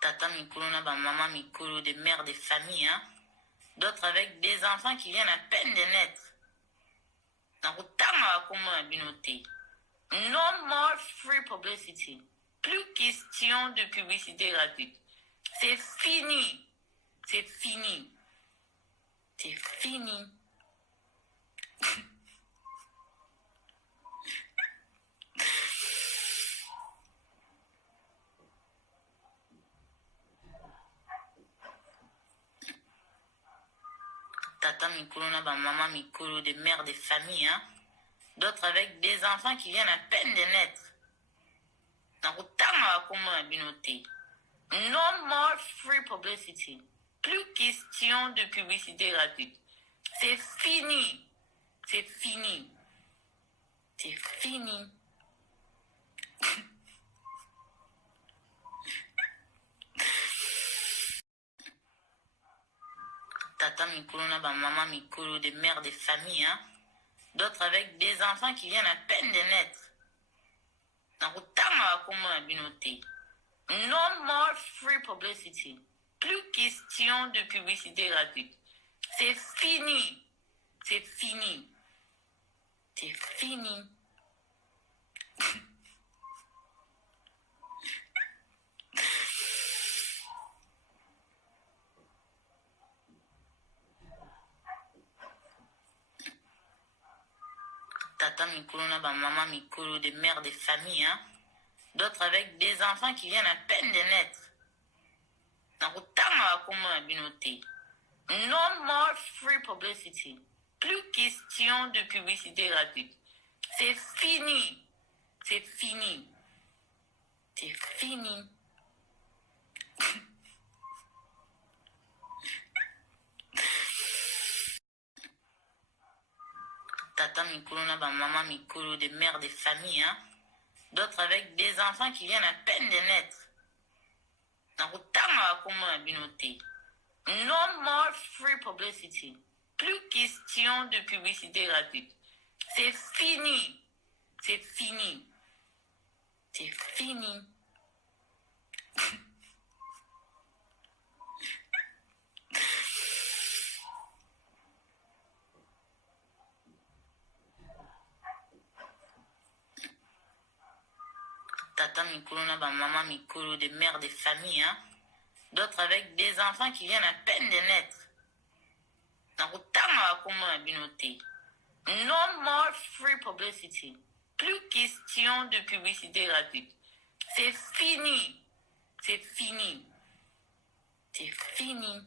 tata mikolo na maman mikolo, des mères de famille, hein? D'autres avec des enfants qui viennent à peine de naître. No more free publicity. Plus question de publicité gratuite. C'est fini. C'est fini. C'est fini. Tata mikolo na maman mikolo, des mères de famille, hein? D'autres avec des enfants qui viennent à peine de naître. No more free publicity. Plus question de publicité gratuite. C'est fini. C'est fini. C'est fini. Tata mikolo na maman mikolo, des mères de famille, hein? D'autres avec des enfants qui viennent à peine de naître. No more free publicity. Plus question de publicité gratuite. C'est fini. C'est fini. C'est fini. Tata mikolo na maman mikolo, des mères de famille, hein? D'autres avec des enfants qui viennent à peine de naître. No more free publicity. Plus question de publicité gratuite. C'est fini. C'est fini. C'est fini. Tata mikolo na maman mikolo, des mères de famille, hein? D'autres avec des enfants qui viennent à peine de naître. No more free publicity. Plus question de publicité gratuite. C'est fini. C'est fini. C'est fini. Tata mikolo na maman mikolo, des mères de famille, hein? D'autres avec des enfants qui viennent à peine de naître. No more free publicity. Plus question de publicité gratuite. C'est fini. C'est fini. C'est fini.